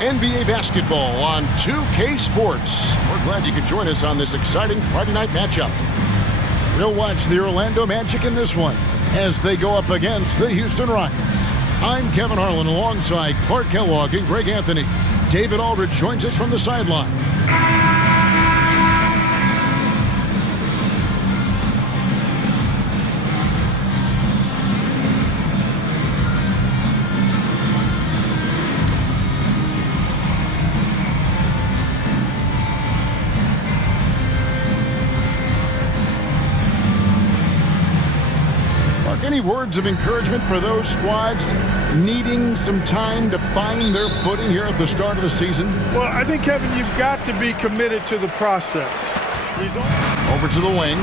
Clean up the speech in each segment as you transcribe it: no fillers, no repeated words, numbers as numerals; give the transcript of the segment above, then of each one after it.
NBA basketball on 2K Sports. We're glad you could join us on this exciting Friday night matchup. We'll watch the Orlando Magic in this one as they go up against the Houston Rockets. I'm Kevin Harlan alongside Clark Kellogg and Greg Anthony. David Aldridge joins us from the sideline. Any words of encouragement for those squads needing some time to find their footing here at the start of the season? Well, I think, Kevin, you've got to be committed to the process. Over to the wing.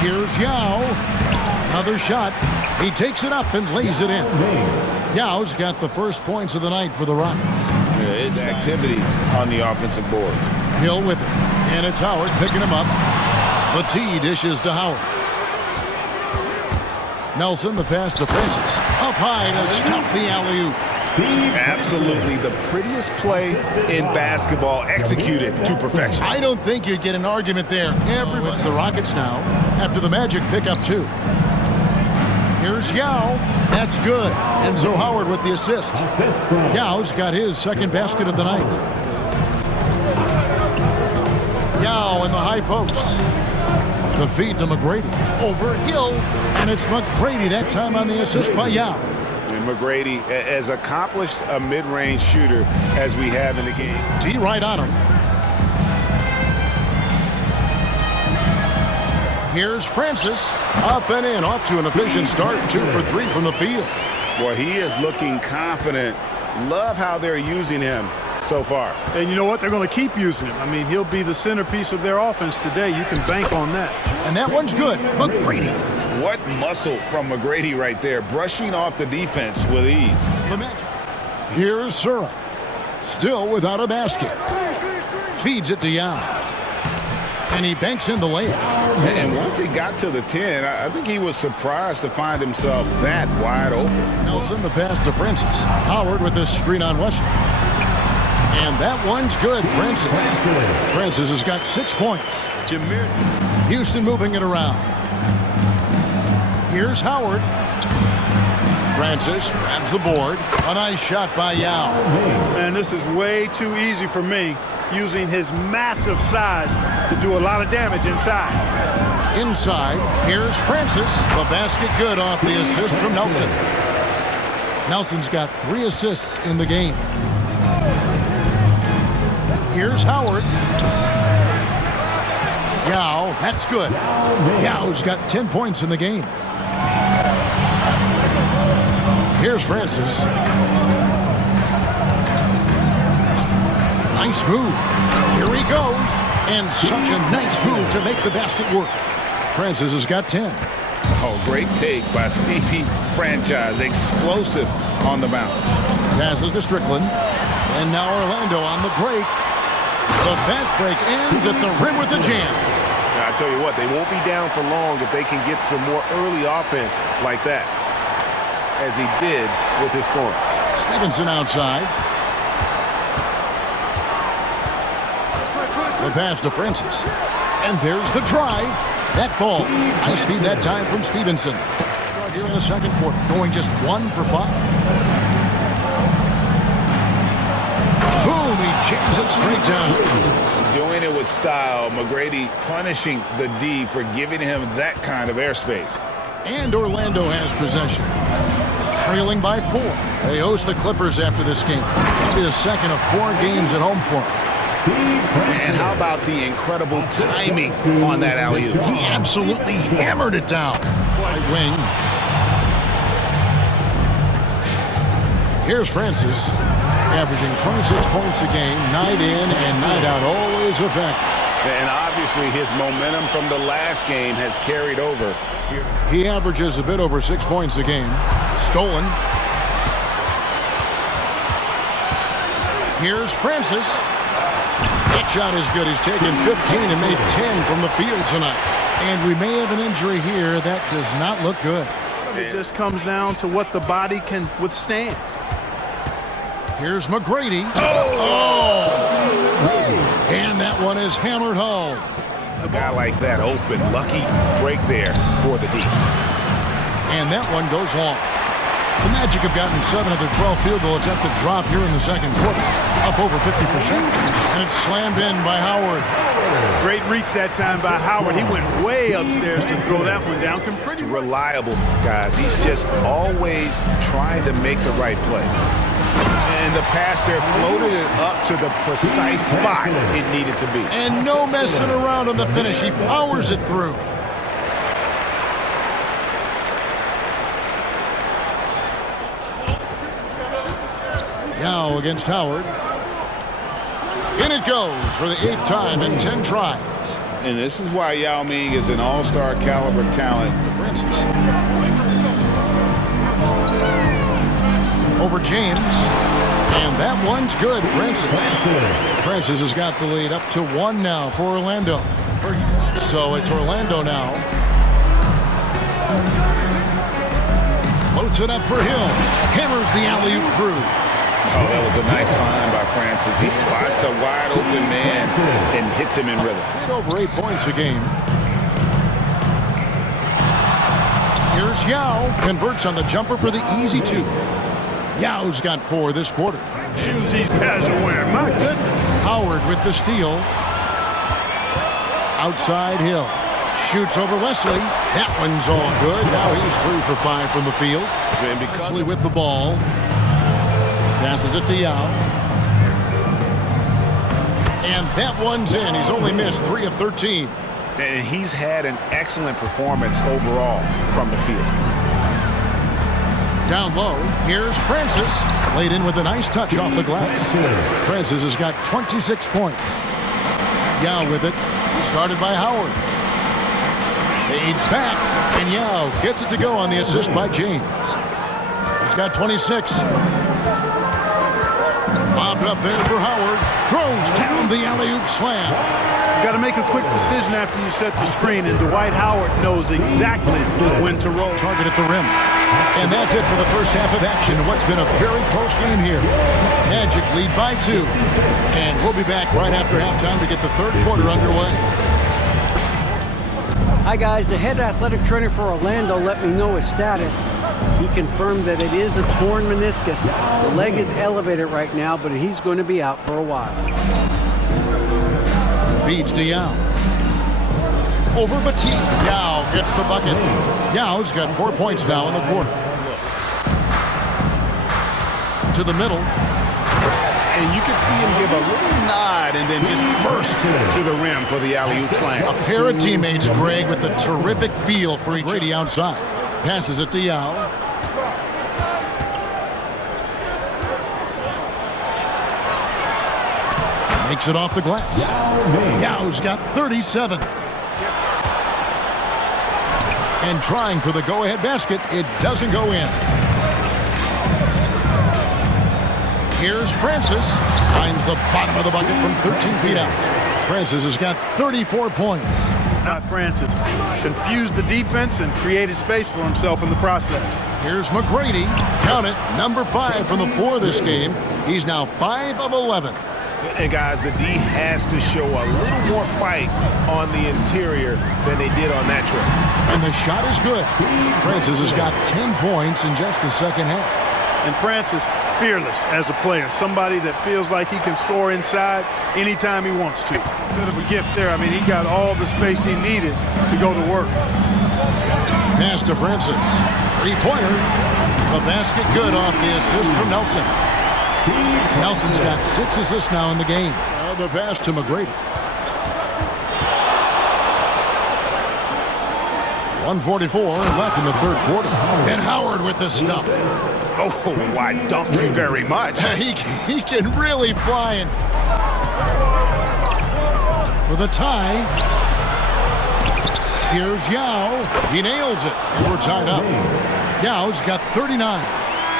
Here's Yao. Another shot. He takes it up and lays it in. Yao's got the first points of the night for the Rockets. Yeah, it's activity on the offensive boards. Hill with it. And it's Howard picking him up. The T dishes to Howard. Nelson, the pass to Francis. Up high to stuff the alley-oop. Absolutely the prettiest play in basketball, executed to perfection. I don't think you'd get an argument there. It's the Rockets now after the Magic pick up 2. Here's Yao. That's good. Enzo Howard with the assist. Yao's got his second basket of the night. Yao in the high post. The feed to McGrady. Over Gill. And it's McGrady that time on the assist by Yao. And McGrady, as accomplished a mid-range shooter as we have in the game. T right on him. Here's Francis. Up and in. Off to an efficient start. 2 for 3 from the field. Well, he is looking confident. Love how they're using him so far. And you know what? They're going to keep using him. I mean, he'll be the centerpiece of their offense today. You can bank on that. And that one's good. McGrady. What muscle from McGrady right there, brushing off the defense with ease. The Magic. Here's Sura. Still without a basket. Feeds it to Yao. And he banks in the layup. And once he got to the 10, I think he was surprised to find himself that wide open. Nelson, the pass to Francis. Howard with this screen on Wesley. And that one's good, Francis. Francis has got 6 points. Houston moving it around. Here's Howard. Francis grabs the board. A nice shot by Yao. Man, this is way too easy for Ming, using his massive size to do a lot of damage inside. Inside, here's Francis. The basket good off the assist from Nelson. Nelson's got 3 assists in the game. Here's Howard. Yao, that's good. Yao's got 10 points in the game. Here's Francis. Nice move. Here he goes. And such a nice move to make the basket work. Francis has got 10. Oh, great take by Stevie Franchise. Explosive on the bounce. Passes to Strickland. And now Orlando on the break. The fast break ends at the rim with a jam. Now, I tell you what, they won't be down for long if they can get some more early offense like that, as he did with his scoring. Stevenson outside. The pass to Francis. And there's the drive. That ball. Nice feed that time from Stevenson. Here in the second quarter, going just 1 for 5. Boom, he jams it straight down. Doing it with style. McGrady punishing the D for giving him that kind of airspace. And Orlando has possession. Trailing by 4. They host the Clippers after this game. It'll be the second of 4 games at home for them. And how about the incredible timing on that alley-oop? He absolutely hammered it down. Right wing. Here's Francis, averaging 26 points a game, night in and night out, always a factor. And obviously his momentum from the last game has carried over. He averages a bit over 6 points a game. Stolen. Here's Francis. That shot is good. He's taken 15 and made 10 from the field tonight. And we may have an injury here that does not look good. It just comes down to what the body can withstand. Here's McGrady. Oh! And that one is hammered home. A guy like that open, lucky break there for the D. And that one goes long. The Magic have gotten 7 of their 12 field goal attempts to drop here in the second quarter, up over 50%. And it's slammed in by Howard. Great reach that time by Howard. He went way upstairs to throw that one down. Pretty reliable, guys. He's just always trying to make the right play. And the pass there floated it up to the precise spot it needed to be. And no messing around on the finish. He powers it through. Now against Howard. In it goes for the 8th time in 10 tries. And this is why Yao Ming is an all-star caliber talent. Francis. Over James. And that one's good, Francis. Francis has got the lead up to 1 now for Orlando. So it's Orlando now. Floats it up for Hill. Hammers the alley-oop through. Oh, that was a nice find by Francis. He spots a wide-open man and hits him in rhythm. Over 8 points a game. Here's Yao. Converts on the jumper for the easy 2. Yao's got 4 this quarter. Shoes these guys are wearing, my goodness. Howard with the steal. Outside Hill. Shoots over Wesley. That one's all good. Now he's 3 for 5 from the field. Wesley with the ball. Passes it to Yao. And that one's in. He's only missed 3 of 13. And he's had an excellent performance overall from the field. Down low, here's Francis. Laid in with a nice touch off the glass. Francis has got 26 points. Yao with it. Started by Howard. Fades back, and Yao gets it to go on the assist by James. He's got 26. Lobbed up there for Howard. Throws down the alley-oop slam. You got to make a quick decision after you set the screen, and Dwight Howard knows exactly when to roll. Target at the rim. And that's it for the first half of action. What's been a very close game here. Magic lead by 2. And we'll be back right after halftime to get the third quarter underway. Hi guys, the head athletic trainer for Orlando let me know his status. He confirmed that it is a torn meniscus. The leg is elevated right now, but he's going to be out for a while. Feeds to Yao. Over Bateen. Yao gets the bucket. Yao's got 4 points now in the quarter. To the middle. And you can see him give a little nod and then just burst to the rim for the alley-oop slam. A pair of teammates, Greg, with a terrific feel for each other outside. Passes it to Yao. Makes it off the glass. Yao's got 37. And trying for the go-ahead basket, it doesn't go in. Here's Francis. Finds the bottom of the bucket from 13 feet out. Francis has got 34 points. Not Francis. Confused the defense and created space for himself in the process. Here's McGrady. Count it, number 5 from the floor this game. He's now 5 of 11. And guys, the D has to show a little more fight on the interior than they did on that trip. And the shot is good. Francis has got 10 points in just the second half. And Francis, fearless as a player. Somebody that feels like he can score inside anytime he wants to. Bit of a gift there. I mean, he got all the space he needed to go to work. Pass to Francis. 3-pointer. The basket good off the assist from Nelson. Nelson's got 6 assists now in the game. The pass to McGrady. 1:44 left in the third quarter. And Howard with the stuff. Oh, why dunk you very much. He can really fly it. For the tie. Here's Yao. He nails it. And we're tied up. Yao's got 39.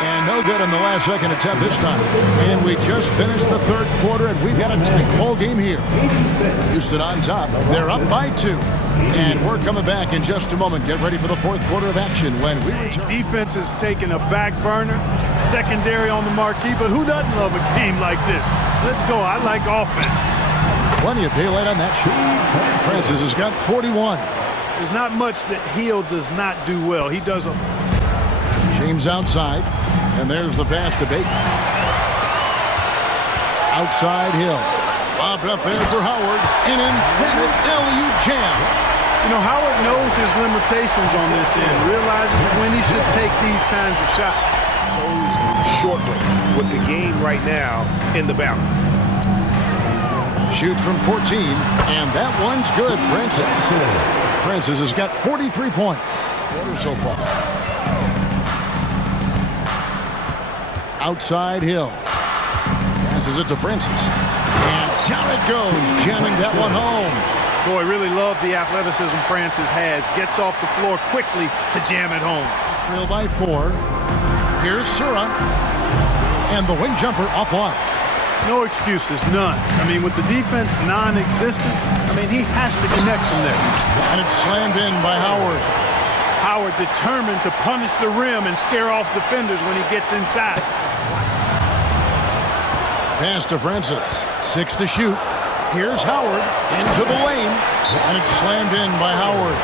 And no good on the last second attempt this time. And we just finished the third quarter, and we've got a tight ball game here. Houston on top. They're up by 2. And we're coming back in just a moment. Get ready for the fourth quarter of action when we return. Defense is taking a back burner. Secondary on the marquee, but who doesn't love a game like this? Let's go. I like offense. Plenty of daylight on that shot. Francis has got 41. There's not much that Hill does not do well. He does a... James outside, and there's the pass to Baker. Outside Hill. Lobbed up there for Howard. An emphatic LU jam. You know, Howard knows his limitations on this end, realizes when he should take these kinds of shots. Goes shortly with the game right now in the balance. Shoots from 14, and that one's good. Francis has got 43 points. Quarter so far. Outside Hill. Passes it to Francis. And down it goes, jamming that one home. Boy, really love the athleticism Francis has. Gets off the floor quickly to jam it home. Trail by 4. Here's Sura. And the wing jumper offline. No excuses, none. I mean, with the defense non-existent, I mean, he has to connect from there. And it's slammed in by Howard. Howard determined to punish the rim and scare off defenders when he gets inside. Pass to Francis. 6 to shoot. Here's Howard into the lane. And it's slammed in by Howard.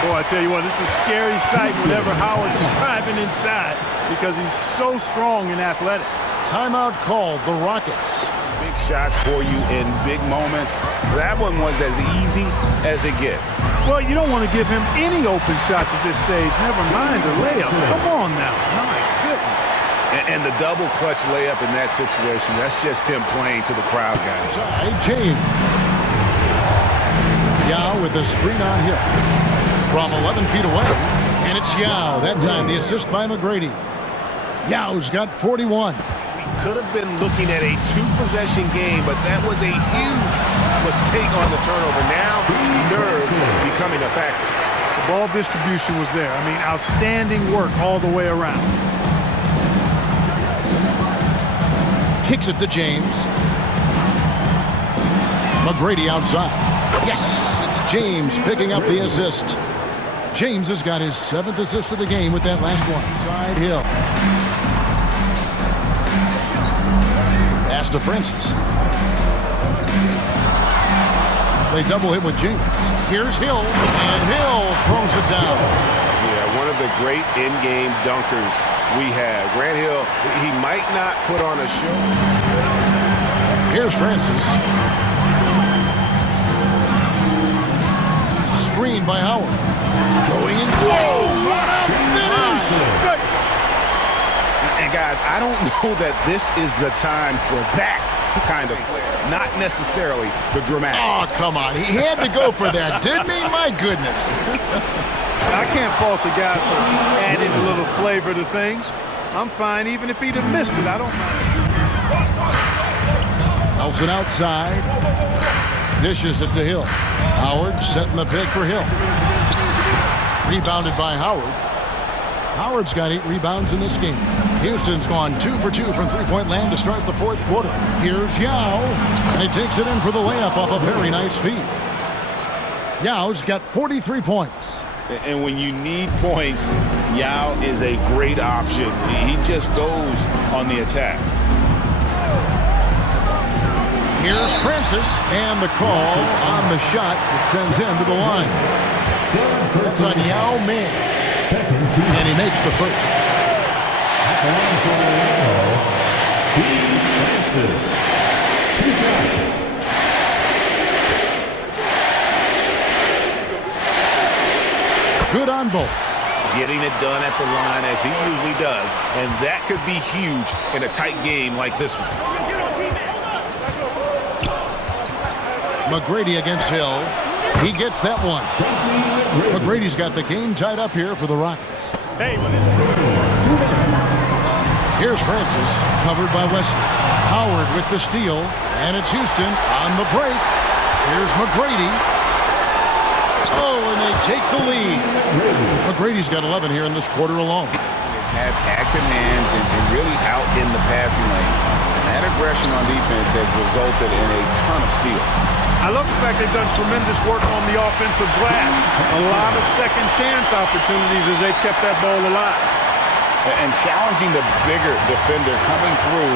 Boy, I tell you what, it's a scary sight whenever Howard is driving inside because he's so strong and athletic. Timeout called, the Rockets. Big shots for you in big moments. That one was as easy as it gets. Well, you don't want to give him any open shots at this stage. Never mind a layup. Come on now. My goodness. And the double clutch layup in that situation, that's just him playing to the crowd, guys. James. Yao with the screen on Hill. From 11 feet away. And it's Yao. That time the assist by McGrady. Yao's got 41. Could have been looking at a 2-possession game, but that was a huge mistake on the turnover. Now, nerves becoming a factor. The ball distribution was there. I mean, outstanding work all the way around. Kicks it to James. McGrady outside. Yes, it's James picking up the assist. James has got his 7th assist of the game with that last one. Side Hill. Pass to Francis. They double hit with James. Here's Hill, and Hill throws it down. Yeah, one of the great in-game dunkers we have. Grant Hill, he might not put on a show. Here's Francis. Screen by Howard. Going in. Whoa, what a finish! Good. And guys, I don't know that this is the time for that kind of play. Not necessarily the dramatics. Oh, come on. He had to go for that, didn't he? My goodness. I can't fault the guy for adding a little flavor to things. I'm fine even if he'd have missed it. I don't mind. Nelson outside. Dishes it to Hill. Howard setting the pick for Hill. Rebounded by Howard. Howard's got 8 rebounds in this game. Houston's gone 2 for 2 from three-point land to start the fourth quarter. Here's Yao, and he takes it in for the layup off a very nice feed. Yao's got 43 points. And when you need points, Yao is a great option. He just goes on the attack. Here's Francis, and the call on the shot that sends him to the line. That's on Yao Ming, and he makes the first. Good on both. Getting it done at the line as he usually does, and that could be huge in a tight game like this one. McGrady against Hill. He gets that one. McGrady's got the game tied up here for the Rockets. Here's Francis, covered by Wesley. Howard with the steal, and it's Houston on the break. Here's McGrady. Oh, and they take the lead. McGrady's got 11 here in this quarter alone. have active hands and really out in the passing lanes. And that aggression on defense has resulted in a ton of steals. I love the fact they've done tremendous work on the offensive glass. A lot of second chance opportunities as they've kept that ball alive. And challenging the bigger defender coming through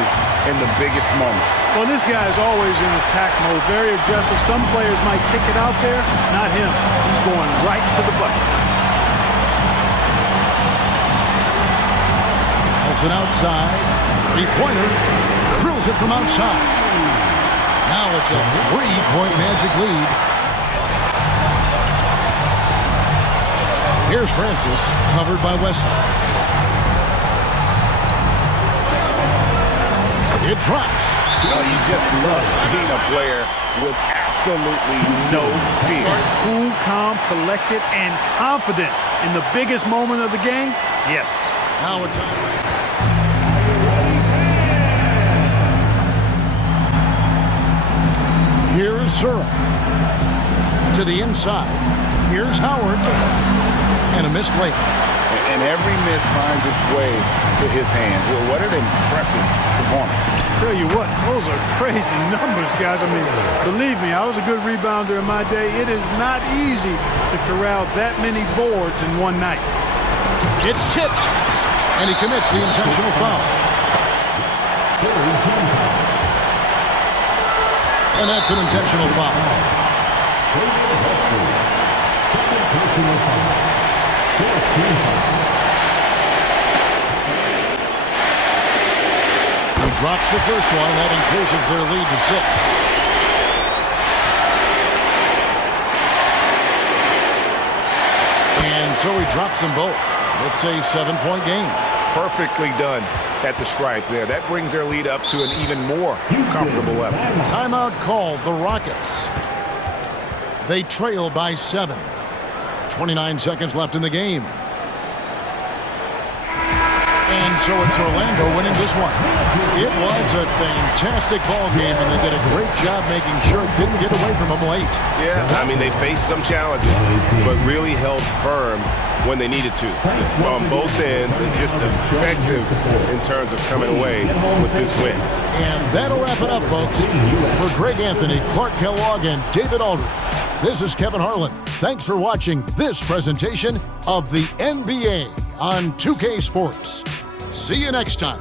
in the biggest moment. Well, this guy is always in attack mode, very aggressive. Some players might kick it out there, not him. He's going right to the bucket. Pulls it outside. Three-pointer. Drills it from outside. Now it's a 3-point Magic lead. Here's Francis, covered by Wesley. It drops. You just love seeing a player with absolutely no fear. Cool, calm, collected, and confident in the biggest moment of the game. Yes. Now it's Here is Zura. To the inside. Here's Howard. And a missed layup. And every miss finds its way to his hands. Well, what an impressive performance. Tell you what, those are crazy numbers, guys. I mean, believe me, I was a good rebounder in my day. It is not easy to corral that many boards in one night. It's tipped. And he commits the intentional foul. And that's an intentional foul. He drops the first one, and that increases their lead to 6. And so he drops them both. It's a 7-point game. Perfectly done at the stripe there. That brings their lead up to an even more comfortable level. Timeout called the Rockets. They trail by 7. 29 seconds left in the game. And so it's Orlando winning this one. It was a fantastic ball game, and they did a great job making sure it didn't get away from them late. Yeah, I mean, they faced some challenges, but really held firm when they needed to on both ends, and just effective in terms of coming away with this win. And that'll wrap it up, folks. For Greg Anthony, Clark Kellogg, and David Aldridge, this is Kevin Harlan. Thanks for watching this presentation of the NBA on 2K Sports. See you next time.